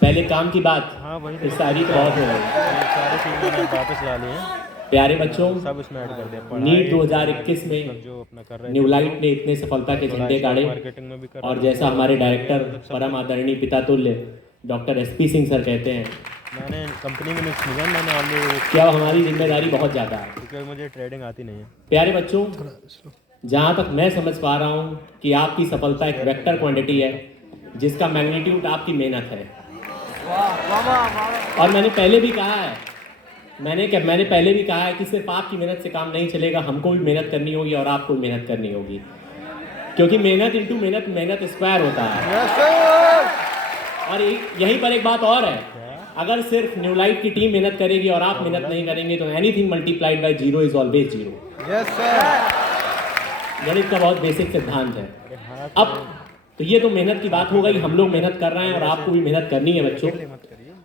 पहले काम की बात। हाँ वही इस सारी तो बहुत हो गई। सारी चीज़ें मैंने वापस ला ली हैं, प्यारे बच्चों, सब इसमें ऐड कर दिया। नीट 2021 मतलब में जो अपना कर रहे थे न्यूलाइट ने इतने सफलता के थोड़ा झंडे स्टॉक गाड़े, मार्केटिंग में भी कर और रहे थे, जैसा हमारे डायरेक्टर मतलब सब परम आदरणीय पितातुल्य डॉक्टर SP सिंह सर कहते हैं, मैंने कंपनी में मिक्स किया, मैंने ऑनली क्या हमारी जिम्मेदारी बहुत ज़्यादा है। क्योंकि मुझे ट्रेडिंग आती नहीं है। प्यारे बच्चों, जहाँ तक मैं समझ पा रहा हूँ कि आपकी सफलता एक वेक्टर क्वांटिटी है जिसका मैग्नीट्यूड आपकी मेहनत है। और मैंने पहले भी कहा है कि सिर्फ आपकी मेहनत से काम नहीं चलेगा, हमको भी मेहनत करनी होगी और आपको भी मेहनत करनी होगी, क्योंकि मेहनत इंटू मेहनत स्क्वायर होता है। और यहीं पर एक बात और है, अगर सिर्फ न्यूलाइट की टीम मेहनत करेगी और आप मेहनत नहीं करेंगे तो anything multiplied by zero is always zero. Yes sir. गणित का बहुत बेसिक सिद्धांत है। अब तो ये तो मेहनत की बात हो गई, हम लोग मेहनत कर रहे हैं और आपको भी मेहनत करनी है बच्चों।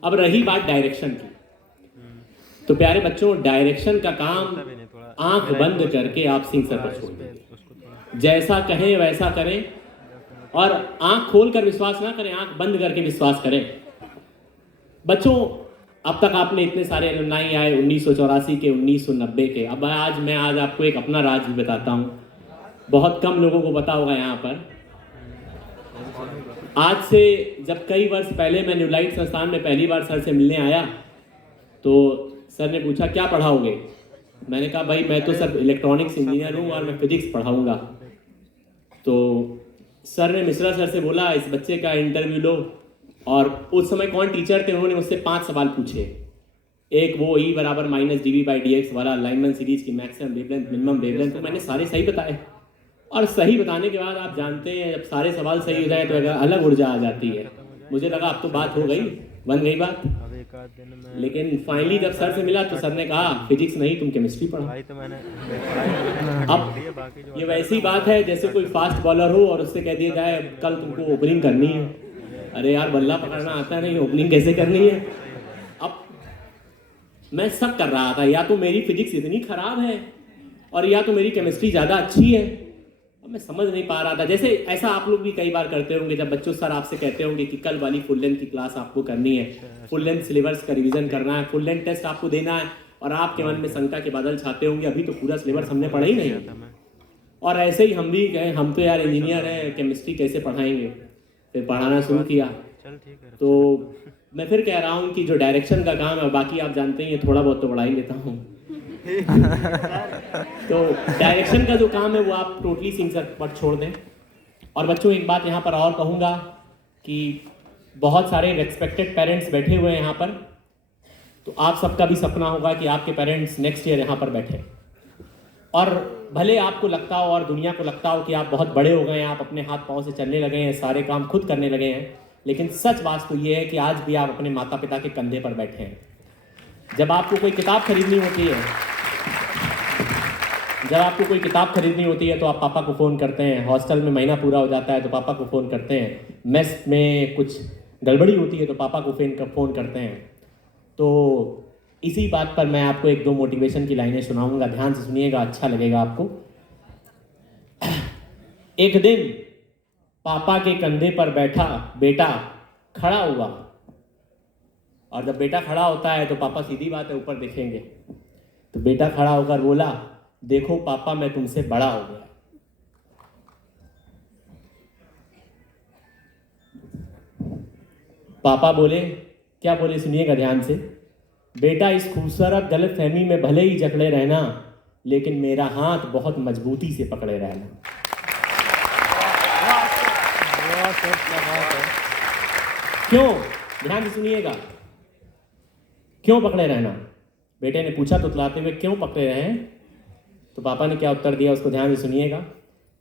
अब रही बात डायरेक्शन की, तो प्यारे बच्चों, डायरेक्शन का काम आंख बंद करके आप सिंह सर पर छोड़ दीजिए। जैसा कहें वैसा करें, और आंख खोल कर विश्वास ना करें, आंख बंद करके विश्वास करें। बच्चों, अब तक आपने इतने सारे एलुमनाई आए 1984 के, 1990 के। अब मैं आज आपको एक अपना राज भी बताता हूँ, बहुत कम लोगों को पता होगा यहाँ पर। आज से जब कई वर्ष पहले मैं न्यूलाइट संस्थान में पहली बार सर से मिलने आया तो सर ने पूछा क्या पढ़ाओगे। मैंने कहा भाई मैं तो सर इलेक्ट्रॉनिक्स इंजीनियर हूँ और मैं फिजिक्स पढ़ाऊँगा। तो सर ने मिश्रा सर से बोला इस बच्चे का इंटरव्यू लो, और उस समय कौन टीचर थे उन्होंने मुझसे 5 सवाल पूछे। एक वो E बराबर -dV/dx वाला लाइनमैन सीरीज की मैक्सिमम वेवलेंथ मिनिमम वेवलेंथ, तो मैंने सारे सही बताए। और सही बताने के बाद आप जानते हैं जब सारे सवाल सही हो जाए तो अलग ऊर्जा आ जाती है। मुझे लगा अब तो बात हो गई, बन गई बात। लेकिन फाइनली जब सर से मिला तो सर ने कहा फिजिक्स नहीं, तुम केमिस्ट्री पढ़ो। अब ये वैसी बात है जैसे कोई फास्ट बॉलर हो और उससे कह दिया जाए कल तुमको ओपनिंग करनी है। अरे यार बल्ला पकड़ना आता नहीं, ओपनिंग कैसे करनी है। अब मैं सब कर रहा था, या तो मेरी फिजिक्स इतनी खराब है और या तो मेरी केमिस्ट्री ज़्यादा अच्छी है। अब मैं समझ नहीं पा रहा था। जैसे ऐसा आप लोग भी कई बार करते होंगे, जब बच्चों सर आपसे कहते होंगे कि कल वाली फुल लेंथ की क्लास आपको करनी है, फुल लेंथ सिलेबस का रिवीजन करना है, फुल लेंथ टेस्ट आपको देना है, और आपके मन में शंका के बादल छाते होंगे अभी तो पूरा सिलेबस हमने पढ़ा ही नहीं। और ऐसे ही हम भी गए, हम तो यार इंजीनियर हैं, केमिस्ट्री कैसे पढ़ाएंगे। फिर पढ़ाना शुरू किया। तो मैं फिर कह रहा हूँ कि जो डायरेक्शन का काम है, बाकी आप जानते ही थोड़ा बहुत तो पढ़ा ही लेता हूँ। तो डायरेक्शन का जो काम है वो आप टोटली सिंह सर पर छोड़ दें। और बच्चों एक बात यहाँ पर और कहूँगा कि बहुत सारे रेस्पेक्टेड पेरेंट्स बैठे हुए हैं यहाँ पर, तो आप सबका भी सपना होगा कि आपके पेरेंट्स नेक्स्ट ईयर यहाँ पर बैठे। और भले आपको लगता हो और दुनिया को लगता हो कि आप बहुत बड़े हो गए हैं, आप अपने हाथ पाँव से चलने लगे हैं, सारे काम खुद करने लगे हैं, लेकिन सच बात तो ये है कि आज भी आप अपने माता पिता के कंधे पर बैठे हैं। जब आपको कोई किताब खरीदनी होती है तो आप पापा को फ़ोन करते हैं, हॉस्टल में महीना पूरा हो जाता है तो पापा को फ़ोन करते हैं, मेस में कुछ गड़बड़ी होती है तो पापा को फ़ोन करते हैं। तो इसी बात पर मैं आपको 1-2 मोटिवेशन की लाइनें सुनाऊंगा, ध्यान से सुनिएगा, अच्छा लगेगा आपको। एक दिन पापा के कंधे पर बैठा बेटा खड़ा हुआ, और जब बेटा खड़ा होता है तो पापा सीधी बात है ऊपर देखेंगे। तो बेटा खड़ा होकर बोला देखो पापा मैं तुमसे बड़ा हो गया। पापा बोले, क्या बोले सुनिएगा ध्यान से, बेटा इस खूबसूरत गलतफहमी में भले ही जकड़े रहना, लेकिन मेरा हाथ बहुत मजबूती से पकड़े रहना। क्यों? ध्यान से सुनिएगा, क्यों पकड़े रहना? बेटे ने पूछा तुतलाते हुए, क्यों पकड़े रहे? तो पापा ने क्या उत्तर दिया उसको ध्यान से सुनिएगा,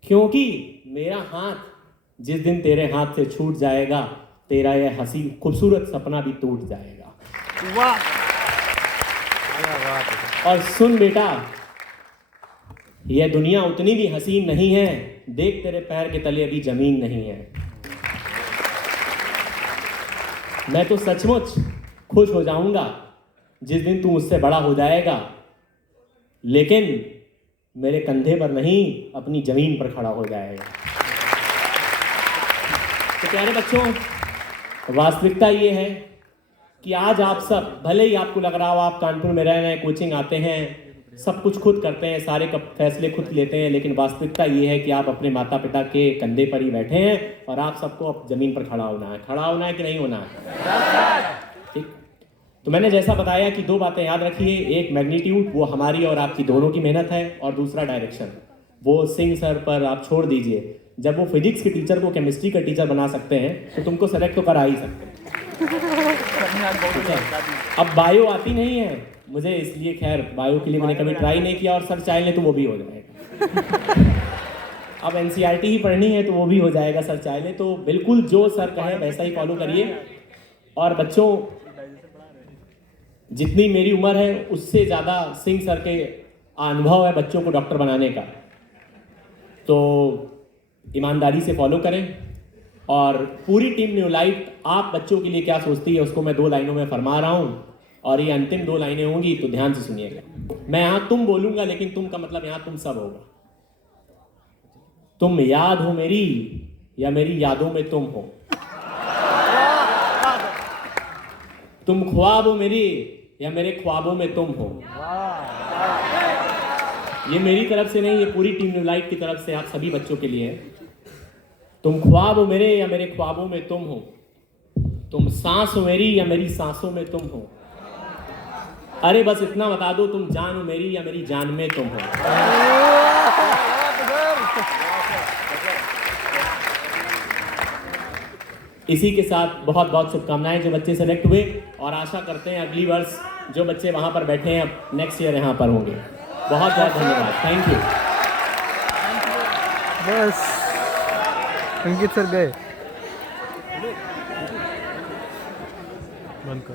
क्योंकि मेरा हाथ जिस दिन तेरे हाथ से छूट जाएगा, तेरा यह हंसी खूबसूरत सपना भी टूट जाएगा। वाह! और सुन बेटा, यह दुनिया उतनी भी हसीन नहीं है, देख तेरे पैर के तले अभी जमीन नहीं है। मैं तो सचमुच खुश हो जाऊंगा जिस दिन तू मुझसे बड़ा हो जाएगा, लेकिन मेरे कंधे पर नहीं अपनी जमीन पर खड़ा हो जाएगा। तो प्यारे बच्चों, वास्तविकता ये है कि आज आप सब, भले ही आपको लग रहा हो आप कानपुर में रह रहे हैं, कोचिंग आते हैं, सब कुछ खुद करते हैं, सारे फैसले खुद लेते हैं, लेकिन वास्तविकता ये है कि आप अपने माता पिता के कंधे पर ही बैठे हैं और आप सबको अब जमीन पर खड़ा होना है। खड़ा होना है कि नहीं होना है? ठीक। तो मैंने जैसा बताया कि दो बातें याद रखिए, एक मैग्नीट्यूड, वो हमारी और आपकी दोनों की मेहनत है, और दूसरा डायरेक्शन, वो सिंह सर पर आप छोड़ दीजिए। जब वो फिजिक्स के टीचर को केमिस्ट्री का टीचर बना सकते हैं तो तुमको सेलेक्ट तो करा ही सकते हैं। ठीक है? अब बायो आती नहीं है मुझे, इसलिए खैर बायो के लिए मैंने कभी ट्राई नहीं किया, और सर चाहे ले तो वो भी हो जाएगा। अब एनसीईआरटी ही पढ़नी है तो वो भी हो जाएगा सर चाहे ले, तो बिल्कुल जो सर कहे वैसा ही फॉलो करिए। और बच्चों, जितनी मेरी उम्र है उससे ज़्यादा सिंह सर के अनुभव है बच्चों को डॉक्टर बनाने का, तो ईमानदारी से फॉलो करें। और पूरी टीम न्यू लाइफ आप बच्चों के लिए क्या सोचती है उसको मैं 2 लाइनों में फरमा रहा हूँ, और ये अंतिम 2 लाइनें होंगी तो ध्यान से सुनिएगा। मैं यहाँ तुम बोलूँगा, लेकिन तुम का मतलब यहाँ तुम सब होगा। तुम याद हो मेरी या मेरी यादों में तुम हो, तुम ख्वाब हो मेरी या मेरे ख्वाबों में तुम हो। ये मेरी तरफ से नहीं, ये पूरी टीम न्यू लाइफ की तरफ से आप सभी बच्चों के लिए है। तुम ख्वाब हो मेरे या मेरे ख्वाबों में तुम हो, तुम सांस हो मेरी या मेरी सांसों में तुम हो। अरे बस इतना बता दो, तुम जान हो मेरी या मेरी जान में तुम हो। इसी के साथ बहुत बहुत शुभकामनाएं जो बच्चे सेलेक्ट हुए, और आशा करते हैं अगली वर्ष जो बच्चे वहां पर बैठे हैं अब नेक्स्ट ईयर यहाँ पर होंगे। बहुत बहुत धन्यवाद, थैंक यू। बस अंकित सर गए। बंद कर।